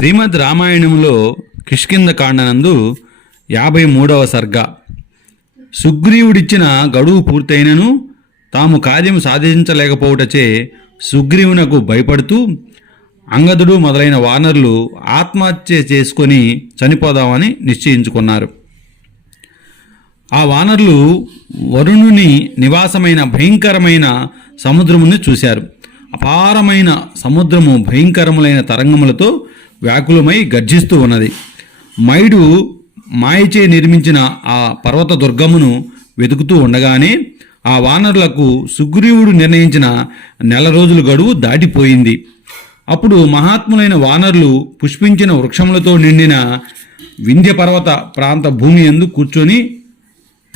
శ్రీమద్ రామాయణంలో కిష్కింద కాండనందు యాభై మూడవ సర్గ. సుగ్రీవుడిచ్చిన గడువు పూర్తయినను తాము కార్యం సాధించలేకపోవటచే సుగ్రీవునకు భయపడుతూ అంగదుడు మొదలైన వానరులు ఆత్మహత్య చేసుకొని చనిపోదామని నిశ్చయించుకున్నారు. ఆ వానరులు వరుణుని నివాసమైన భయంకరమైన సముద్రముని చూశారు. అపారమైన సముద్రము భయంకరములైన తరంగములతో వ్యాకులమై గర్జిస్తూ ఉన్నది. మైడు మాయచే నిర్మించిన ఆ పర్వత దుర్గమును వెతుకుతూ ఉండగానే ఆ వానరులకు సుగ్రీవుడు నిర్ణయించిన నెల రోజుల గడువు దాటిపోయింది. అప్పుడు మహాత్ములైన వానరులు పుష్పించిన వృక్షములతో నిండిన వింధ్య పర్వత ప్రాంత భూమి ఎందు కూర్చొని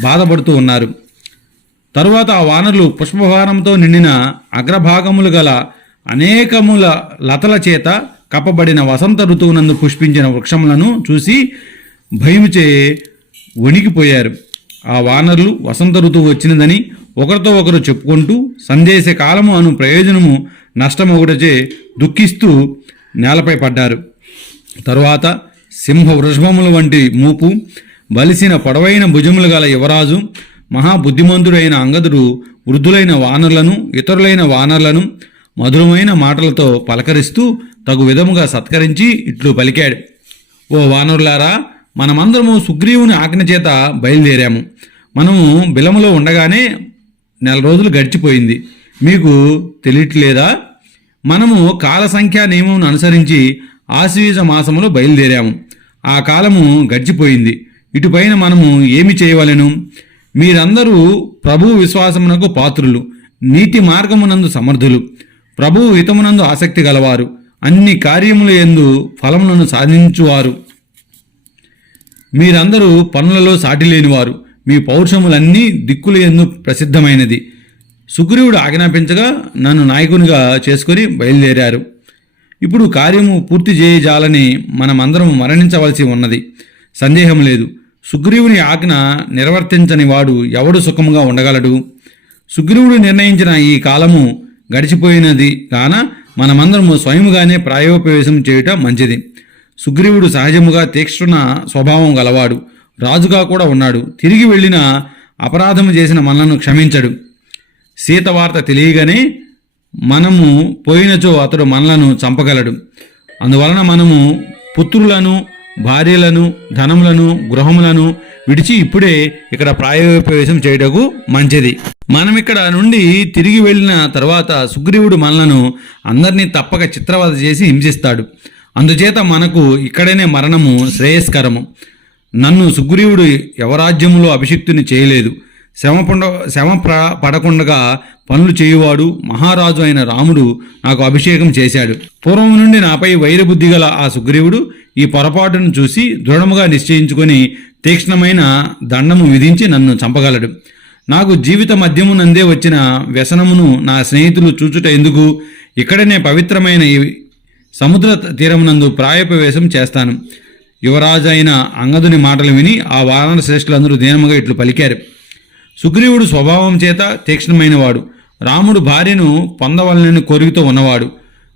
బాధపడుతూ ఉన్నారు. తరువాత ఆ వానరులు పుష్పభారంతో నిండిన అగ్రభాగములు గల అనేకముల లతల చేత కప్పబడిన వసంత ఋతువునందు పుష్పించిన వృక్షములను చూసి భయముచే వణికిపోయారు. ఆ వానరులు వసంత ఋతువు వచ్చినదని ఒకరితో ఒకరు చెప్పుకుంటూ సందేశ కాలము అను ప్రయోజనము నష్టమొకటచే దుఃఖిస్తూ నేలపై పడ్డారు. తరువాత సింహ వృషభముల వంటి మూపు బలిసిన పొడవైన భుజములు గల యువరాజు మహాబుద్ధిమంతుడైన అంగదుడు వృద్ధులైన వానరులను ఇతరులైన వానరులను మధురమైన మాటలతో పలకరిస్తూ తగు విధముగా సత్కరించి ఇట్లు పలికాడు. ఓ వానరులారా మనమందరము సుగ్రీవుని ఆజ్ఞ చేత బయలుదేరాము. మనము బిలములో ఉండగానే నెల రోజులు గడిచిపోయింది. మీకు తెలియట్లేదా? మనము కాల సంఖ్యా నియమం అనుసరించి ఆశ్వీజ మాసములో బయలుదేరాము. ఆ కాలము గడిచిపోయింది. ఇటుపైన మనము ఏమి చేయవలెను? మీరందరూ ప్రభు విశ్వాసమునకు పాత్రులు నీతి మార్గమునందు సమర్థులు. ప్రభువు హితమునందు ఆసక్తి గలవారు. అన్ని కార్యముల ఎందు ఫలములను సాధించువారు. మీరందరూ పనులలో సాటి లేనివారు మీ పౌరుషములన్నీ దిక్కుల ఎందు ప్రసిద్ధమైనది. సుగ్రీవుడు ఆజ్ఞాపించగా నన్ను నాయకునిగా చేసుకొని బయలుదేరారు. ఇప్పుడు కార్యము పూర్తి చేయజాలని మనమందరం మరణించవలసి ఉన్నది. సందేహం లేదు. సుగ్రీవుని ఆజ్ఞ నిర్వర్తించని వాడు ఎవడు సుఖముగా ఉండగలడు? సుగ్రీవుడు నిర్ణయించిన ఈ కాలము గడిచిపోయినది కాన మనమందరము స్వయముగానే ప్రాయోపవేశం చేయుట మంచిది. సుగ్రీవుడు సహజముగా తీక్షణ స్వభావం గలవాడు. రాజుగా కూడా ఉన్నాడు. తిరిగి వెళ్ళిన అపరాధము చేసిన మనలను క్షమించడు. సీత వార్త తెలియగానే మనము పోయినచో అతడు మనలను చంపగలడు. అందువలన మనము పుత్రులను భార్యలను ధనములను గృహములను విడిచి ఇప్పుడే ఇక్కడ ప్రాయోపవేశం చేయుటకు మంచిది. మనం ఇక్కడ నుండి తిరిగి వెళ్ళిన తర్వాత సుగ్రీవుడు మనలను అందరినీ తప్పక చిత్రవద చేసి హింసిస్తాడు. అందుచేత మనకు ఇక్కడనే మరణము శ్రేయస్కరము. నన్ను సుగ్రీవుడు యవరాజ్యములో అభిషిక్తుని చేయలేదు. శ్రమ పండ శ్రమ ప్ర పడకుండగా పనులు చేయువాడు మహారాజు అయిన రాముడు నాకు అభిషేకం చేశాడు. పూర్వం నుండి నాపై వైరబుద్ధి గల ఆ సుగ్రీవుడు ఈ పొరపాటును చూసి దృఢముగా నిశ్చయించుకొని తీక్ష్ణమైన దండము విధించి నన్ను చంపగలడు. నాకు జీవిత మధ్యమునందే వచ్చిన వ్యసనమును నా స్నేహితులు చూచుట ఎందుకు? ఇక్కడనే పవిత్రమైన ఈ సముద్ర తీరమునందు ప్రాయోపవేశం చేస్తాను. యువరాజు అయిన అంగదుని మాటలు విని ఆ వారణ శ్రేష్ఠులందరూ దీనముగా ఇట్లు పలికారు. సుగ్రీవుడు స్వభావం చేత తీక్ష్ణమైనవాడు. రాముడు భార్యను పొందవలనని కోరికతో ఉన్నవాడు.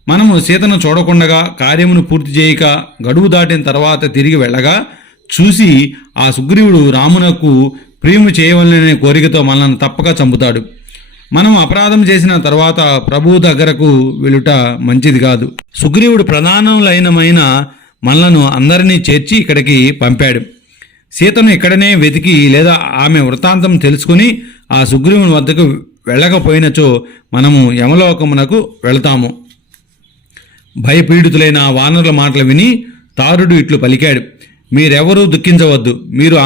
మనము సీతను చూడకుండగా కార్యమును పూర్తి చేయక గడువు దాటిన తర్వాత తిరిగి వెళ్ళగా చూసి ఆ సుగ్రీవుడు రామునకు ప్రియము చేయవలననే కోరికతో మనల్ని తప్పక చంపుతాడు. మనం అపరాధం చేసిన తర్వాత ప్రభువు దగ్గరకు వెలుట మంచిది కాదు. సుగ్రీవుడు ప్రధానములైనమైన మనలను అందరినీ చేర్చి ఇక్కడికి పంపాడు. సీతను ఇక్కడనే వెతికి లేదా ఆమె వృత్తాంతం తెలుసుకుని ఆ సుగ్రీవుని వద్దకు వెళ్ళకపోయినచో మనము యమలోకమునకు వెళతాము. భయపీడితులైన ఆ వానరుల మాటలు విని తారుడు ఇట్లు పలికాడు. మీరెవరూ దుఃఖించవద్దు. మీరు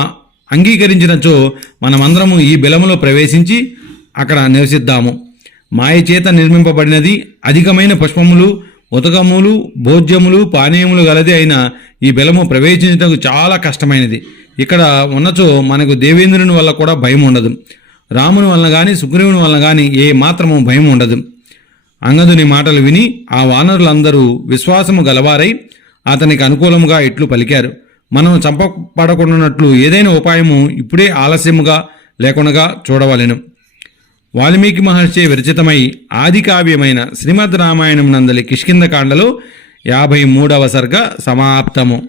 అంగీకరించినచో మనమందరము ఈ బిలములో ప్రవేశించి అక్కడ నివసిద్దాము. మాయ చేత నిర్మింపబడినది అధికమైన పుష్పములు ఉతకములు భోజ్యములు పానీయములు గలది అయిన ఈ బిలము ప్రవేశించటకు చాలా కష్టమైనది. ఇక్కడ ఉన్నచో మనకు దేవేంద్రుని వల్ల కూడా భయం ఉండదు రాముని వలన కానీ సుగ్రీవుని వలన కానీ ఏ మాత్రము భయం ఉండదు అంగదుని మాటలు విని ఆ వానరులందరూ విశ్వాసము గలవారై అతనికి అనుకూలముగా ఇట్లు పలికారు. మనం చంపబడకుండానట్లు ఏదైనా ఉపాయము ఇప్పుడే ఆలస్యముగా లేకుండా చూడవలెను. వాల్మీకి మహర్షి విరచితమై ఆది కావ్యమైన శ్రీమద్ రామాయణం నందలి కిష్కిందకాండలో యాభై మూడవ సర్గ సమాప్తము.